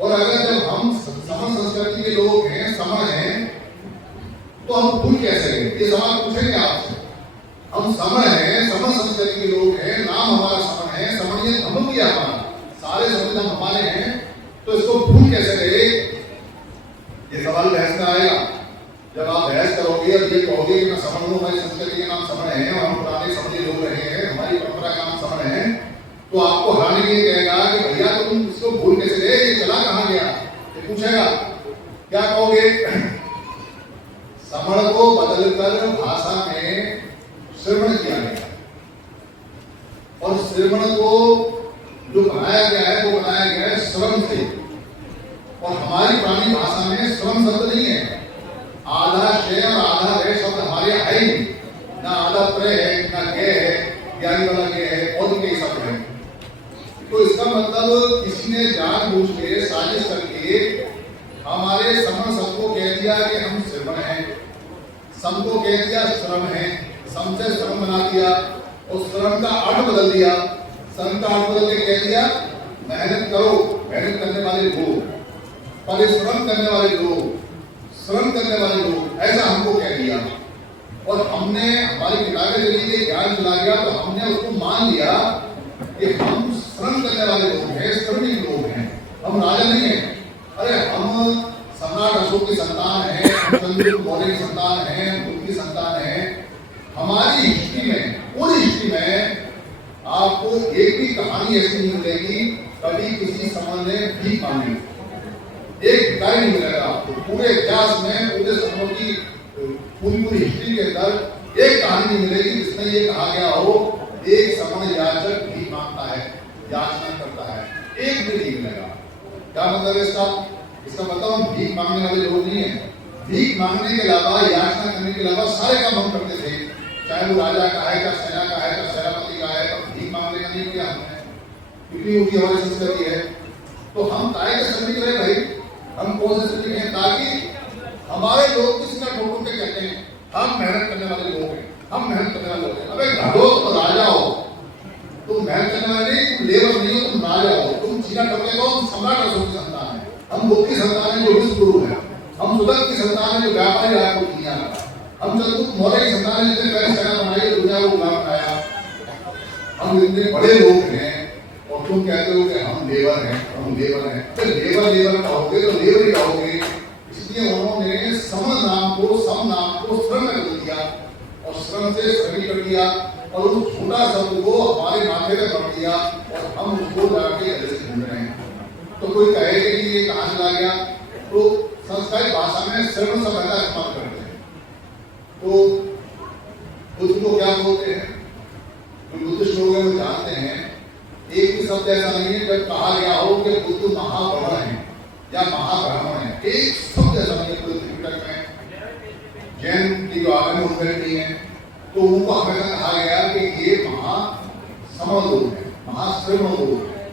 और अगर जब हम समण संस्कृति के लोग हैं, समण हैं, तो हम भूल कैसे गए? ये सवाल पूछेंगे आपसे। हम समण हैं, समण संस्कृति के लोग हैं, नाम हमारा समण है, समणीय धर्म भी है हमारा, सारे समण हमारे हैं, तो इसको भूल कैसे गए? ये सवाल बहस में आएगा। जब आप बहस करोगे और ये कहोगे कि मैं समण हूं, हमारी संस्कृति के नाम समण है और हम पुराने समणीय लोग रहे हैं, हमारी परंपरा का नाम समण है, तो आपको हराने ये कहेगा कि भैया तुम इसको भूल कैसे गए, ये चला कहां गया, ये पूछेगा। क्या कहोगे? समण को बदलकर भाषा में श्रवण किया गया, और श्रवण को जो बनाया गया है वो बनाया गया है श्रम से। और हमारी पुरानी भाषा में श्रम शब्द नहीं है, आधा शय और आधा रे शब्द हमारे है ही नहीं, ना आधा प्रय है, ना गे है, ज्ञानी वाला गे है, और कई शब्द है। तो इसका मतलब किसी ने जानबूझ के साजिश करके हमारे समण शब्द को कह दिया कि हम श्रवण हैं, सम को कह दिया श्रम है, सम से श्रम बना दिया, और श्रम का अर्थ बदल दिया, श्रम का अर्थ बदल के कह दिया मेहनत करो, मेहनत करने वाले लोग, परिश्रम करने वाले लोग, श्रम करने वाले लोग, ऐसा हमको कह दिया। और हमने हमारी किताबें चली गई, ज्ञान चला गया, तो हमने उसको मान लिया कि हम श्रम करने वाले लोग हैं, श्रमिक लोग हैं, हम राजा नहीं है। अरे हम सम्राट अशोक की संतान है, चंद्रगुप्त मौर्य की संतान है, बुद्ध की संतान है। हमारी हिस्ट्री में, पूरी हिस्ट्री में आपको एक भी कहानी ऐसी नहीं मिलेगी कभी किसी समण ने भीख मांगी, एक भिखारी नहीं मिलेगा आपको पूरे इतिहास में, पूरे समणों की पूरी हिस्ट्री के अंदर एक कहानी नहीं मिलेगी जिसमें ये कहा गया हो एक समण याचक भीख मांगता है, याचना करता है, एक भी नहीं मिलेगा। क्या मतलब है इसका? इसका मतलब हम भीख मांगने वाले लोग नहीं है। भीख मांगने के अलावा, याचना करने के अलावा सारे काम हम करते थे, चाहे वो राजा का है, चाहे सेना का है, चाहे सेनापति का है, तो भीख मांगने का नहीं किया हमने, क्योंकि उनकी हमारी संस्कृति है। तो हम काय के श्रमिक रहे भाई, हम कौन से श्रमिक हैं? ताकि हमारे लोग किसी का ठोक के कहते हैं हम मेहनत करने वाले लोग हैं, हम मेहनत करने वाले लोग हैं। अबे घड़ो तो राजा हो, तुम मेहनत करने वाले नहीं, तुम लेबर नहीं हो, तुम राजा हो, तुम चीना ठोके को, तुम सम्राट अशोक की संतान है, हम बुद्ध की संतान है जो विश्वगुरु है, हम सुदर्शन की संतान है जो व्यापारी राजा को किया, हम चंद्रगुप्त मौर्य की संतान है जिसने पहले सेना बनाई, दुनिया को गुलाम बनाया। हम इतने बड़े लोग हैं और तुम कहते हो कि हम लेबर हैं, हम लेबर हैं। तो लेबर कहोगे तो लेबर ही कहोगे। इसलिए उन्होंने समण नाम को, सम नाम को श्रम में बदल दिया और श्रम से श्रमिक कर दिया, और उस छोटा शब्द को हमारे माथे पे रख दिया और हम उसको जाके ऐसे घूम रहे हैं। तो कोई कहेगा कि ये कहाँ चला गया? तो संस्कृत भाषा में श्रवण शब्द का इस्तेमाल करते हैं। तो बुद्ध को क्या बोलते हैं? जो बुद्धिस्ट लोग हैं वो जानते हैं, एक भी शब्द ऐसा नहीं है जब कहा गया हो कि बुद्ध महाब्रह्मण है या महाब्राह्मण है, एक शब्द ऐसा नहीं है पूरे त्रिपिटक में। जैन की जो आगम नहीं है तो उनको हमेशा कहा गया कि ये महासमण लोग है, महाश्रवण लोग है,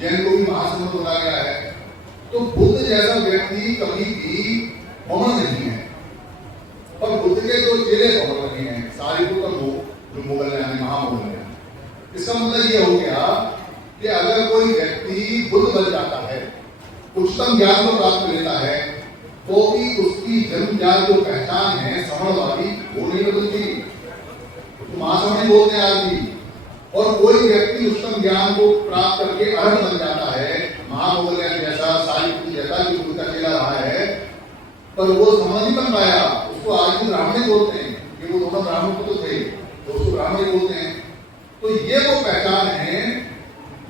जैन को भी महाश्रवण बोला गया है। तो बुद्ध जैसा व्यक्ति कभी भी भ्रमण नहीं है, पर बुद्ध के जो चेले भ्रमण नहीं है, सारिपुत्र जो मुगल यानी महामुगल है। इसका मतलब ये हो गया कि अगर कोई व्यक्ति बुद्ध बन जाता है, उच्चतम ज्ञान को प्राप्त लेता है, तो भी उसकी जन्म ज्ञान जो पहचान है समण वाली वो नहीं बदलती, तो महासमण बोलते हैं आज भी। और कोई व्यक्ति उच्चतम ज्ञान को प्राप्त करके अर्हत बन जाता है, महामुगल जैसा, सारिपुत्र जैसा जो बुद्ध का चेला रहा है, पर वो समण नहीं बन पाया, उसको आज भी ब्राह्मण बोलते हैं कि वो दोनों ब्राह्मण को तो थे, तो उसको ब्राह्मण बोलते हैं। तो ये वो पहचान है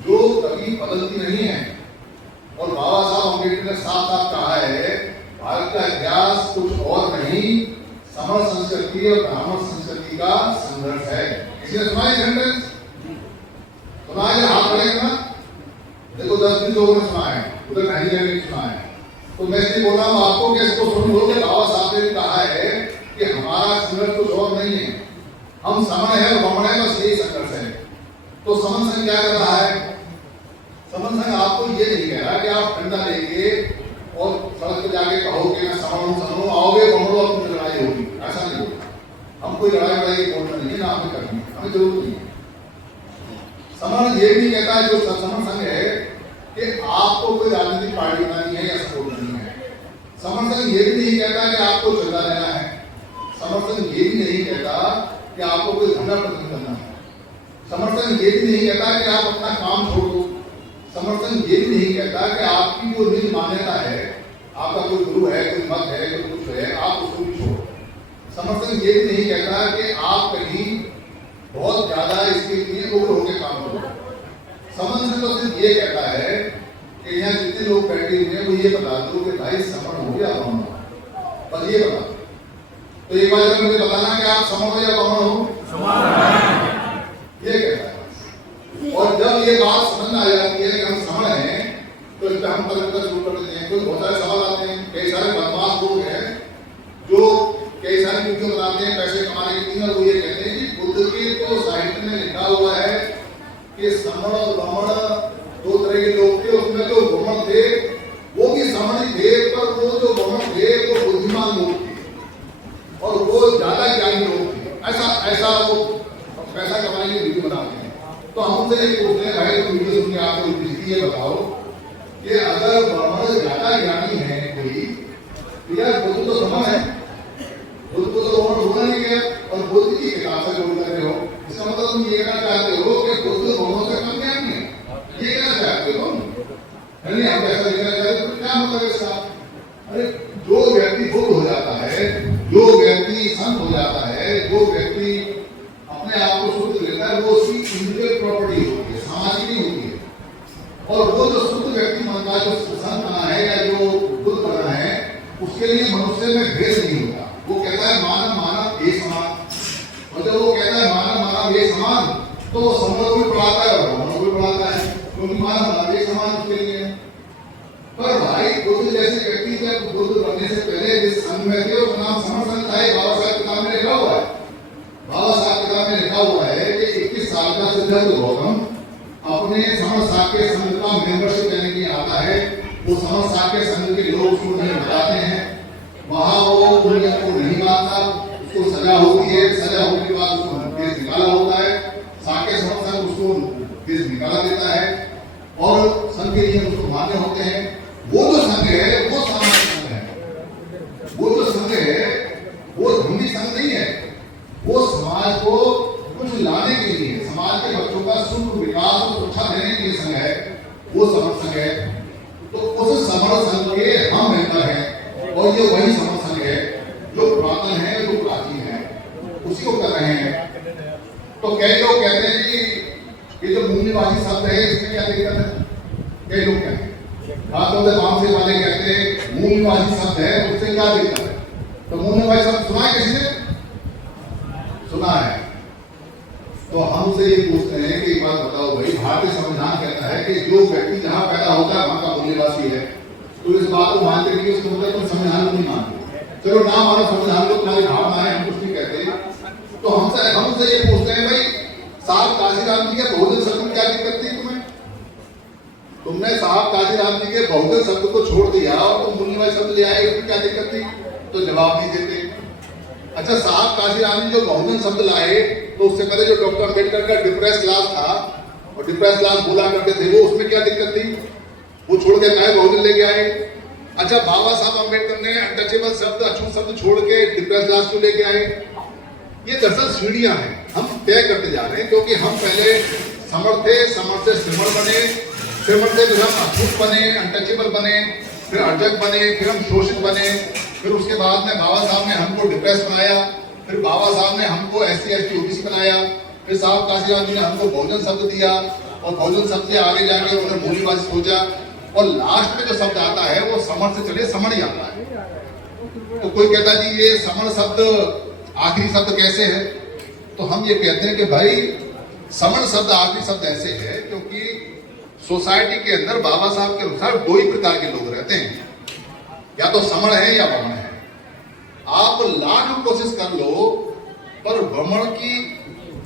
जो कभी बदलती नहीं है। और बाबा साहब अम्बेडकर ने साफ साफ कहा है, भारत का इतिहास कुछ और नहीं, समण संस्कृति और ब्राह्मण संस्कृति का संघर्ष है। इसलिए सुना है सेंटेंस, सुना है, हाथ बढ़ेगा ना, देखो 10-20 लोगों ने सुना है, उधर नहीं सुना है। तो मैं इसलिए बोल रहा हूँ आपको कि इसको सुन लो कि बाबा साहब ने कहा है कि हमारा संघर्ष कुछ और नहीं है, हम समण है और ब्राह्मण है, बस यही संघर्ष है। तो समण संघ क्या कर रहा है? समण संघ आपको ये नहीं कह रहा कि आप डंडा लेके और सड़क पे जाके कहो कि मैं समण हूँ, आओगे ब्राह्मणों और तुमसे लड़ाई होगी, ऐसा नहीं होगा। हम कोई लड़ाई की कोर्ट में नहीं है, ना हमें करनी, हमें जरूरत नहीं है। समण ये भी कहता है जो समण संघ है कि आपको कोई राजनीतिक पार्टी गाड़ी बनानी है या सपोर्ट करनी है। समर्थन ये भी नहीं कहता कि आपको चलता रहना है। समर्थन ये भी नहीं कहता कि आपको कोई धंधा प्रदर्शन करना है। समर्थन ये भी नहीं कहता कि आप अपना काम छोड़ दो। समर्थन ये भी नहीं कहता कि आपकी जो निज मान्यता है, आपका कोई गुरु है, कोई मत है, कोई कुछ है, आप उसको भी छोड़ो। समर्थन ये भी नहीं कहता कि आप कहीं बहुत ज्यादा इसके लिए उग्र होकर काम करो। समर्थन तो सिर्फ ये कहता है कि यहाँ जितने लोग बैठे हुए हैं वो ये बता दो कि भाई समण हो या बमण हो, बस ये बता दो। तो एक बार मुझे बताना कि आप समण हो या बमण हो, ये कहता है। और जब ये बात समझ में आ जाती है कि हम समण हैं, तो इस पर हम तर्क शुरू कर देते हैं। कुछ बहुत सारे सवाल आते हैं। कई सारे बदमाश लोग हैं जो कई सारी वीडियो बनाते हैं पैसे कमाने के लिए, और वो ये कहते हैं कि बुद्ध के तो साहित्य में लिखा हुआ है कि समण और बमण दो तरह के लोग थे। उसमें जो बमण थे वो भी समण ही थे, पर वो जो बमण थे वो बुद्धिमान लोग थे और वो ज्यादा ज्ञानी लोग थे। ऐसा वो पैसा कमाने के वीडियो बनाते हैं। तो हम उनसे ये पूछते हैं, भाई तुम वीडियो सुन के आपको ये बताओ कि अगर बमण ज्यादा ज्ञानी है कोई, तो यार बुद्ध तो समान है, बुद्ध को तो बमण होना नहीं गया, और बुद्ध की किताब से जोड़ कर रहे हो। इसका मतलब तुम ये कहना चाहते हो कि बुद्ध बमणों से कम ज्ञानी है, ये कहना चाहते हो? नहीं, हम ऐसा कहना चाहते हो तो क्या मतलब इसका? अरे जो व्यक्ति बुद्ध हो जाता है, जो व्यक्ति संत हो जाता है, जो व्यक्ति अपने आप को शुद्ध लेता है, वो उसकी इंडिविजुअल प्रॉपर्टी होती है, सामाजिक नहीं होती है। और वो जो शुद्ध व्यक्ति बनता है, जो संत बना है या जो बुद्ध बना है, उसके लिए मनुष्य में भेद नहीं होता। वो कहता है मानव मानव एक समान, और जब वो कहता है मानव मानव एक समान, तो वो समण को भी पढ़ाता है और बमण को भी पढ़ाता है, क्योंकि मानव मानव एक समान उसके लिए। पर भाई बुद्ध जैसे व्यक्ति जब बुद्ध बनने से पहले जिस संघ में थे उसका नाम समण संघ था। बाबा साहब किताब में लिखा हुआ है, बाबा साहब किताब में लिखा हुआ है कि 21 साल का सिद्धार्थ गौतम अपने समण साक्य संघ का मेंबरशिप लेने के लिए आता है। वो समण साक्य संघ के लोग उसको नहीं बताते हैं, वहां वो दुनिया को नहीं मानता, उसको सजा होती है, सजा होने के बाद उसको देश निकाला होता है। साक्य समण संघ उसको देश निकाला देता है और संघ के लिए उसको मान्य होते हैं। वो जो संघ है वो सामाजिक संघ है, वो जो संघ है वो धर्मी संघ नहीं है, वो समाज को कुछ लाने के लिए, समाज के बच्चों का सुख विकास और सुरक्षा देने के लिए संघ है, वो समण संघ है। तो उस समण संघ के हम मेंबर हैं और ये वही समण संघ है जो पुरातन है, जो प्राचीन है, उसी को कर रहे हैं। तो कई लोग कहते हैं कि ये जो मूल्यवादी शब्द है इसमें क्या दिक्कत है? कई लोग कहते हैं, खासतौर से वामसे वाले कहते हैं मूल्यवादी शब्द है, उससे क्या दिक्कत है? तो मूल्यवादी शब्द सुना है किसी ने? सुना है। तो हम से ये पूछते हैं कि एक बात बताओ भाई, भारतीय संविधान कहता है कि जो व्यक्ति जहां पैदा होता है वहां का मूल्यवासी है। तो इस बात को मानते नहीं, उसको मतलब तुम संविधान को नहीं मानते। चलो ना मानो संविधान को, तुम्हारी भावना है, हम कुछ नहीं कहते। तो हमसे ये पूछते हैं भाई, साहब काशीराम जी के बहुजन शब्द में क्या दिक्कत थी तुम्हें? तुमने साहब काशीराम जी के बहुजन शब्द को छोड़ दिया और तुम मूल्यवादी शब्द ले आए, उसमें क्या दिक्कत थी? तो जवाब नहीं देते। अच्छा, साहब काशीराम जी जो बहुजन शब्द लाए, तो उससे पहले जो डॉक्टर अम्बेडकर का डिप्रेस क्लास था और डिप्रेस क्लास बोला करते थे, वो उसमें क्या दिक्कत थी? वो छोड़ के क्या बहुजन लेके आए? अच्छा, बाबा साहब अम्बेडकर ने अनटचेबल शब्द, अछूत शब्द छोड़ के डिप्रेस क्लास को लेके आए। ये दरअसल सीढ़ियां हैं, हम तय करते जा रहे हैं, क्योंकि हम पहले समण थे, समण से श्रमण बने, श्रमण से फिर हम अछूत बने, अनटचेबल बने, फिर अर्जक बने, फिर हम शोषित बने, फिर उसके बाद में बाबा साहब ने हमको डिप्रेस बनाया, फिर बाबा साहब ने हमको SC ST OBC बनाया, फिर साहब काशीराम जी ने हमको बहुजन शब्द दिया और बहुजन शब्द से आगे जाके उन्होंने मूल्यवादी सोचा, और लास्ट में जो शब्द आता है वो समण से चले समण ही आता है। तो कोई कहता जी ये समण शब्द आखिरी शब्द कैसे है? तो हम ये कहते हैं कि भाई समण शब्द आखिरी शब्द ऐसे है क्योंकि सोसाइटी के अंदर बाबा साहब के अनुसार दो ही प्रकार के लोग रहते हैं, या तो समण है या बमण है। आप लाख कोशिश कर लो, पर बमण की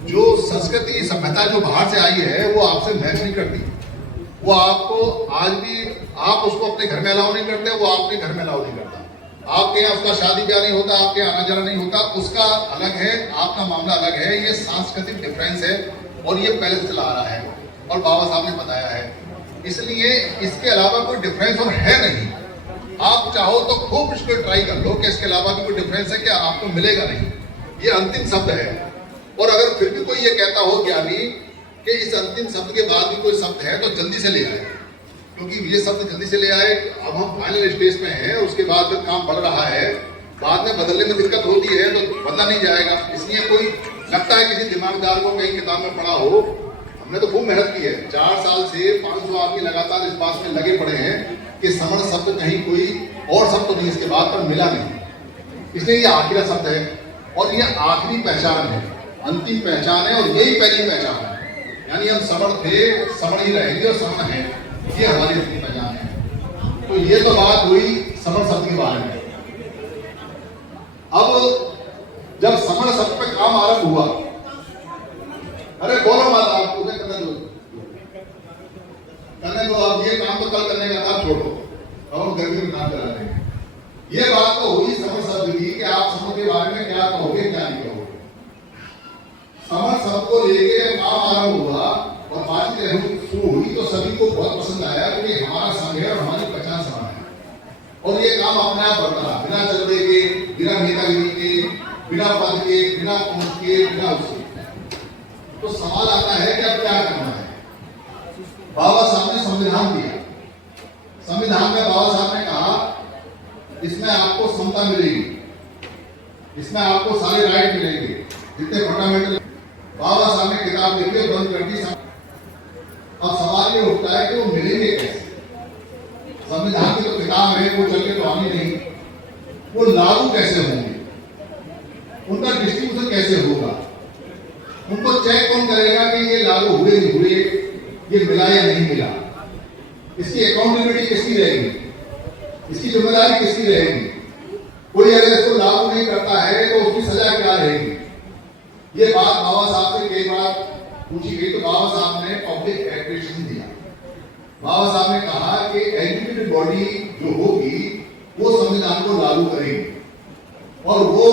जो संस्कृति सभ्यता जो बाहर से आई है वो आपसे मैच नहीं करती। वो आपको आज भी, आप उसको अपने घर में अलाउ नहीं करते, वो आपके घर में अलाउ नहीं करता। आपके यहाँ उसका शादी ब्याह नहीं होता, आपके आना जाना नहीं होता, उसका अलग है, आपका मामला अलग है। ये सांस्कृतिक डिफरेंस है और ये पहले से चला आ रहा है और बाबा साहब ने बताया है। इसलिए इसके अलावा कोई डिफरेंस और है नहीं। आप चाहो तो खूब इसको ट्राई कर लो कि इसके अलावा भी कोई डिफरेंस है, कि आपको मिलेगा नहीं। ये अंतिम शब्द है। और अगर फिर भी कोई ये कहता हो ज्ञानी कि इस अंतिम शब्द के बाद भी कोई शब्द है तो जल्दी से ले आए, क्योंकि ये शब्द जल्दी से ले आए। अब हम फाइनल स्टेज पे हैं, उसके बाद काम बढ़ रहा है, बाद में बदलने में दिक्कत होती है तो बदला नहीं जाएगा। इसलिए कोई लगता है किसी दिमागदार को कहीं किताब में पढ़ा हो, हमने तो खूब मेहनत की है। 4 साल से 500 आदमी लगातार इस बात में लगे पड़े हैं कि समण शब्द कहीं कोई और शब्द तो नहीं इसके बाद पर मिला नहीं, इसलिए ये आखिरी शब्द है और ये आखिरी पहचान है, अंतिम पहचान है और यही पहली पहचान है। यानी हम समण थे, समण ही रहेंगे और समण है, ये हमारी अंतिम पहचान है। तो ये तो बात हुई समण शब्द के बारे में। अब जब समण शब्द पे काम आरंभ हुआ, अरे बोलो माता आप उसे करने दो, अब ये काम तो कल करने का था, छोड़ो, अब हम गर्मी में काम करा रहे हैं। ये बात तो हुई समण शब्द की कि आप समण के बारे में क्या कहोगे क्या नहीं कहोगे। समण शब्द को लेके काम आरंभ हुआ और बातचीत शुरू हुई तो सभी को बहुत पसंद आया कि हमारा संघ है और हमारी पहचान समान है और ये काम अपने आप बढ़ता रहा, बिना चलते के, बिना नेतागिरी के, बिना पद के, बिना पहुंच के, बिना उसके। तो सवाल आता है कि अब क्या करना है। बाबा साहब ने संविधान दिया। संविधान में बाबा साहब ने कहा इसमें आपको समता मिलेगी, इसमें आपको सारे राइट मिलेंगे, जितने फंडामेंटल। बाबा साहब ने किताब लिखी बंद कर दी। अब सवाल ये उठता है कि वो मिलेंगे कैसे। संविधान की तो किताब है, वो चल के तो आनी नहीं, वो लागू कैसे होंगे, उनका डिस्ट्रीब्यूशन कैसे होगा, उनको चेक कौन करेगा कि ये लागू हुए नहीं हुए, ये मिला या नहीं मिला, इसकी अकाउंटेबिलिटी किसकी रहेगी, इसकी जिम्मेदारी किसकी रहेगी। कोई अगर इसको लागू नहीं करता है तो उसकी सजा क्या रहेगी। ये बात बाबा साहब से कई बार पूछी गई तो बाबा साहब ने पब्लिक एडमिनिस्ट्रेशन दिया। बाबा साहब ने कहा कि एग्जीक्यूटिव बॉडी जो होगी वो संविधान को लागू करेगी और वो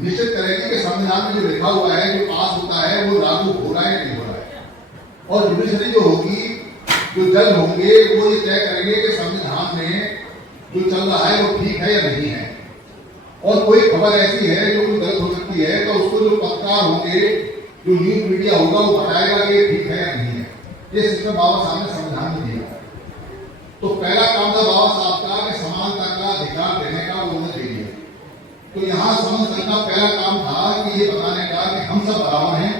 निश्चित करेगी कि संविधान में जो लिखा हुआ है, जो पास होता है, वो लागू हो रहा है नहीं हो रहा है। और जुडिशरी जो होगी, जो जज होंगे, वो ये तय करेंगे कि संविधान में जो चल रहा है वो ठीक है या नहीं है। और कोई खबर ऐसी है जो कोई गलत हो सकती है तो उसको जो पत्रकार होंगे, जो न्यूज मीडिया होगा, वो बताएगा कि ठीक है या नहीं है। ये सिस्टम बाबा साहब ने संविधान में दिया। तो पहला काम था बाबा साहब का कि समानता का अधिकार देने का, वो उन्होंने दे दिया। तो यहाँ समन संघ का पहला काम था कि ये बताने का कि हम सब बराबर हैं,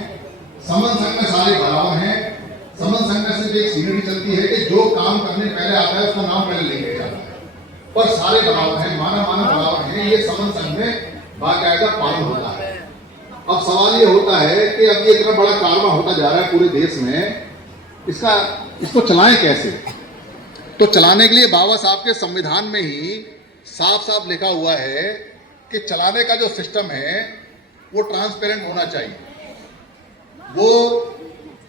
समन संघ में सारे बराबर हैं। समन संघ में सिर्फ एक सीनियरिटी चलती है कि जो काम करने पहले आता है उसका नाम पहले लेके जाता है, पर सारे बराबर हैं, मानव बराबर हैं। ये समन संघ में बाकायदा पालन होता है। अब सवाल ये होता है कि अब ये इतना बड़ा कारवां होता जा रहा है पूरे देश में, इसको चलाएं कैसे। तो चलाने के लिए बाबा साहब के संविधान में ही साफ साफ लिखा हुआ है कि चलाने का जो सिस्टम है वो ट्रांसपेरेंट होना चाहिए, वो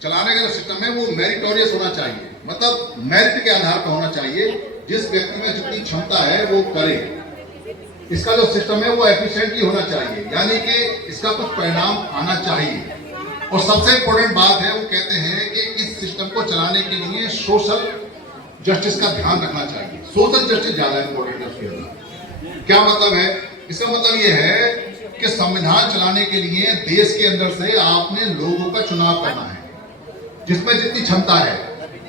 चलाने का जो सिस्टम है वो मेरिटोरियस होना चाहिए, मतलब मेरिट के आधार पर होना चाहिए। जिस व्यक्ति में जितनी क्षमता है वो करे। इसका जो सिस्टम है वो एफिशिएंटली होना चाहिए, यानी कि इसका कुछ परिणाम आना चाहिए। और सबसे इंपॉर्टेंट बात है, वो कहते हैं कि इस सिस्टम को चलाने के लिए सोशल जस्टिस का ध्यान रखना चाहिए। सोशल जस्टिस ज्यादा इंपॉर्टेंट है उसके अंदर। क्या मतलब है? इसका मतलब ये है कि संविधान चलाने के लिए देश के अंदर से आपने लोगों का चुनाव करना है, जिसमें जितनी क्षमता है।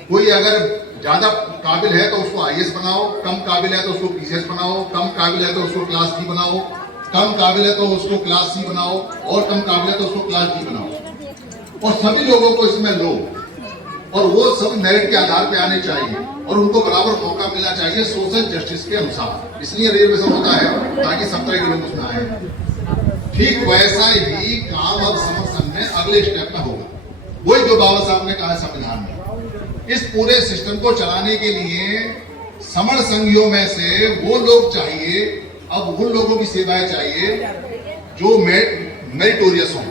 कोई अगर ज्यादा काबिल है तो उसको आईएएस बनाओ, कम काबिल है तो उसको पीसीएस बनाओ, कम काबिल है तो उसको क्लास सी बनाओ, कम काबिल है तो उसको क्लास सी बनाओ, और कम काबिल है तो उसको क्लास डी बनाओ। और सभी लोगों को इसमें लो और वो सब मेरिट के आधार पे आने चाहिए और उनको बराबर मौका मिलना चाहिए सोशल जस्टिस के अनुसार। इसलिए रिजर्वेशन होता है ताकि सब तरह के लोग उसमें आए। ठीक वैसा ही काम अब समन संघ में अगले स्टेप में होगा, वही जो बाबा साहब ने कहा संविधान में। इस पूरे सिस्टम को चलाने के लिए समण संघियों में से वो लोग चाहिए, अब उन लोगों की सेवाएं चाहिए जो मेरिटोरियस हों,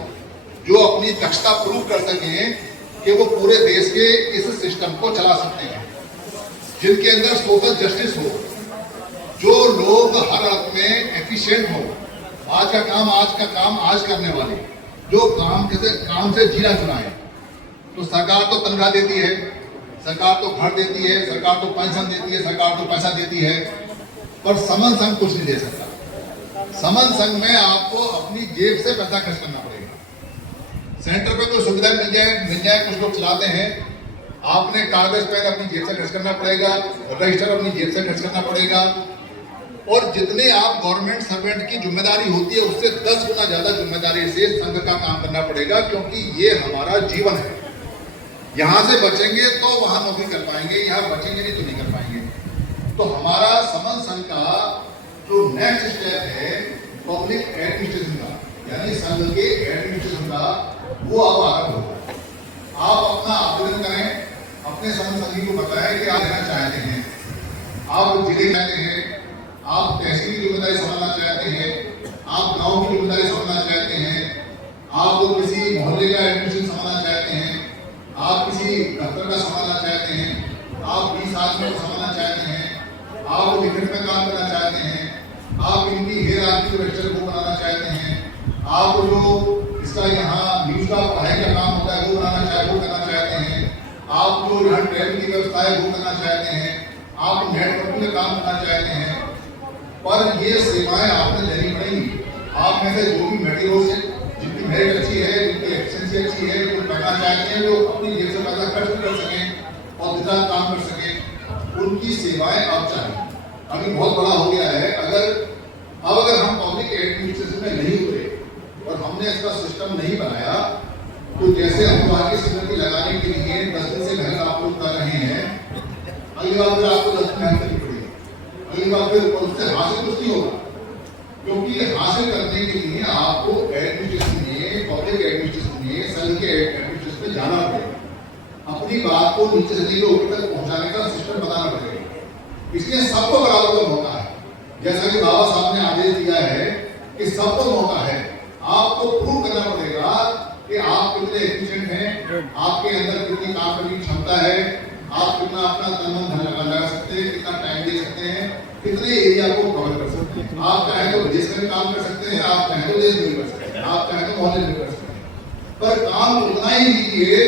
जो अपनी दक्षता प्रूव कर सकें कि वो पूरे देश के इस सिस्टम को चला सकते हैं, जिनके अंदर सोशल जस्टिस हो, जो लोग हर अर्थ में एफिशिएंट हो, आज का काम आज करने वाले, जो काम से जीना चुना है। तो सरकार तो तनख्वाह देती है, सरकार तो घर देती है, सरकार तो पेंशन देती है, सरकार तो पैसा देती है, पर समन संघ कुछ नहीं दे सकता। समन संघ में आपको अपनी जेब से पैसा खर्च करना पड़ेगा। सेंटर पे तो सुविधा मिल जाए कुछ लोग चलाते हैं, आपने कागज पेन अपनी जेब से खर्च करना पड़ेगा, रजिस्टर अपनी जेब से खर्च करना पड़ेगा, और जितने आप गवर्नमेंट सर्वेंट की जिम्मेदारी होती है उससे 10 गुना ज्यादा जिम्मेदारी से संघ का काम करना पड़ेगा, क्योंकि ये हमारा जीवन है। यहां से बचेंगे तो वहां नौकरी कर पाएंगे, यहाँ बचेंगे नहीं तो नहीं कर पाएंगे। तो हमारा समन संघ का जो नेक्स्ट स्टेप है पब्लिक एडमिनिस्ट्रेशन का, यानी संघ के एडमिनिस्ट्रेशन का, वो अब आरंभ होगा। आप अपना आवेदन करें, अपने समन संघी को बताएं कि आप रहना चाहते हैं, आप जिले चाहते हैं, आप तहसील की जिम्मेदारी संभालना चाहते हैं, आप गांव की जिम्मेदारी संभालना चाहते हैं, आप किसी मोहल्ले का एडमिनिस्ट्रेशन संभालना चाहते हैं, आप किसी दफ्तर का संभालना चाहते हैं, आप 20 आदमियों को संभालना चाहते हैं, आप लिखित में काम करना चाहते हैं, आप इनकी हेयरार्की रजिस्टर को बनाना चाहते हैं, आप जो इसका यहाँ न्यूज का पढ़ाई का काम होता है वो करना चाहते हैं, आप जो यहाँ ट्रेन की व्यवस्था है वो करना चाहते हैं, आप नेटवर्किंग का काम करना चाहते हैं, पर ये सेवाएं आपने लेनी पड़ेंगी। आप में से जो भी मेटेरियल से जिनकी मेरिट अच्छी है, जिनकी एफिशिएंसी अच्छी है, जो करना चाहते हैं, जो अपनी जेब से पैसा खर्च कर सकें और दिन रात काम कर सकें, उनकी सेवाएं आप चाहिए। अभी बहुत बड़ा हो गया है, अगर हम पब्लिक एडमिनिस्ट्रेशन में नहीं उतरे और हमने इसका सिस्टम नहीं बनाया, तो जैसे हम वहाँ की सिक्योरिटी लगाने के लिए 10 दिन से घर आप लोग कर रहे हैं, अगली बार फिर आपको 10 दिन करनी पड़ेगी, अगली बार फिर उससे हासिल कुछ नहीं होगा, क्योंकि हासिल करने के लिए आपको एडमिनिस्ट्रेशन में, पब्लिक एडमिनिस्ट्रेशन में, संघ के एडमिनिस्ट्रेशन में जाना पड़ेगा, अपनी बात को नीचे से लेकर ऊपर तक पहुंचाने का सिस्टम बनाना पड़ेगा। इसलिए सबको बराबर का मौका है, जैसा कि बाबा साहब ने आदेश दिया है कि सबको मौका है। आपको प्रूव करना पड़ेगा कि आप कितने एफिशिएंट हैं, आपके अंदर कितनी काम करने की क्षमता है, आप कितना अपना तन मन धन लगा सकते हैं, कितना टाइम दे सकते हैं, कितने एरिया को कवर कर सकते हैं। आप चाहे तो विदेश में काम कर सकते हैं, आप चाहे तो देश में कर सकते हैं, आप चाहे तो मोहल्ले में कर सकते हैं, पर काम उतना ही कीजिए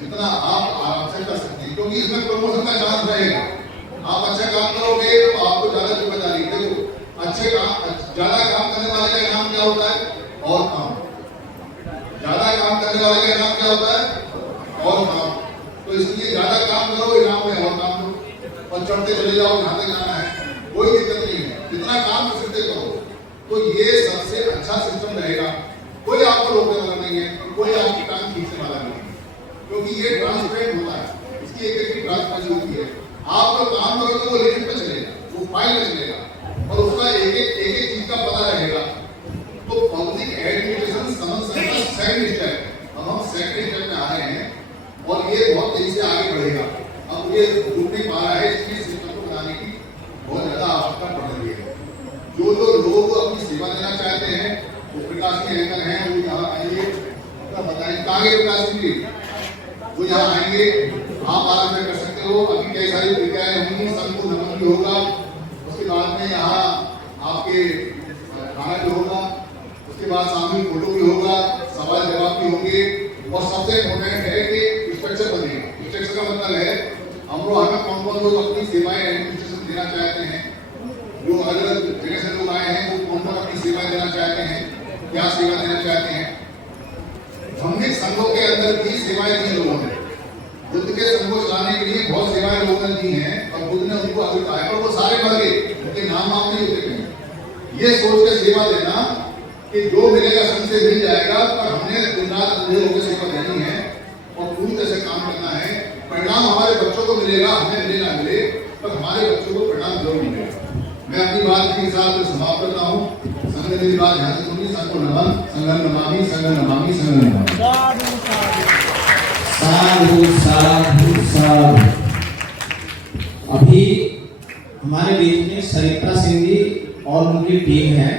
जितना आप आराम से कर सकते हैं, क्योंकि इसमें प्रमोशन का चांस रहेगा। आप अच्छा काम करोगे तो आपको ज्यादा जिम्मेदारी दे दो। ज्यादा काम करने वाले का नाम क्या होता है? और काम। ज्यादा काम करने वाले का नाम क्या होता है? और काम। तो इसलिए ज्यादा काम करो, इनाम में और काम करो और चढ़ते चले जाओ जहां तक जाना है, कोई दिक्कत नहीं है, जितना काम कर सकते करो। तो ये सबसे अच्छा सिस्टम रहेगा। कोई आपको रोकने वाला नहीं है, कोई आपकी टांग खींचने वाला नहीं है, क्योंकि ये ट्रांसपेरेंट होता है, इसकी एक ट्रांसपेरेंसी होती है। आप जो काम करोगे वो लिमिट में चलेगा, वो फाइल में चलेगा और उसका एक एक चीज का पता रहेगा। तो पब्लिक एडमिनिस्ट्रेशन समझ सकता सेकंड स्टेप, अब हम सेकंड स्टेप में आ रहे हैं और ये बहुत तेजी से आगे बढ़ेगा। अब ये रुक नहीं पा रहा है, इसलिए सिस्टम को बनाने की बहुत ज्यादा आवश्यकता पड़ रही है। जो लोग अपनी सेवा देना चाहते हैं, वो प्रकाश के एंकर हैं, वो यहाँ आएंगे, बताएंगे कहाँ प्रकाश जी, वो यहाँ आएंगे, आप आराम से कर सकते हो। अभी कई सारी प्रक्रियाएं होंगी, सबको नमन भी होगा, उसके बाद में यहाँ आपके खाना भी होगा, उसके बाद सामने फोटो भी होगा, सवाल जवाब भी होंगे और सबसे इम्पोर्टेंट है कि स्ट्रक्चर बनेगा। स्ट्रक्चर का मतलब है हम लोग हमें कौन कौन लोग अपनी सेवाएं एडमिनिस्ट्रेशन देना चाहते हैं, जो अलग अलग जगह से लोग आए हैं, वो कौन कौन अपनी सेवाएं देना चाहते हैं, क्या सेवा देना चाहते हैं। धार्मिक संघों के अंदर भी सेवाएं दी लोगों ने, बुद्ध के संघ को चलाने के लिए बहुत सेवाएं लोगों ने दी हैं और बुद्ध ने उनको आगे कहा है, पर वो सारे मर गए, उनके नाम आप नहीं होते कहीं। ये सोच के सेवा देना कि जो मिलेगा संघ से मिल जाएगा, पर हमने दिन रात अंधे होकर सेवा देनी है और पूरी तरह से काम करना है। परिणाम हमारे बच्चों को मिलेगा, हमें मिले ना मिले, पर हमारे बच्चों को परिणाम जरूर मिलेगा। मैं अपनी बात के हिसाब से समाप्त करता हूँ। संघ ने मेरी बात ध्यान से सुनी, संघ को नमन, संघ नमामि, संघ नमामि, संघ नमामि। साधु साधु साधु। अभी हमारे बीच में सरिता सिंह जी और उनकी टीम है,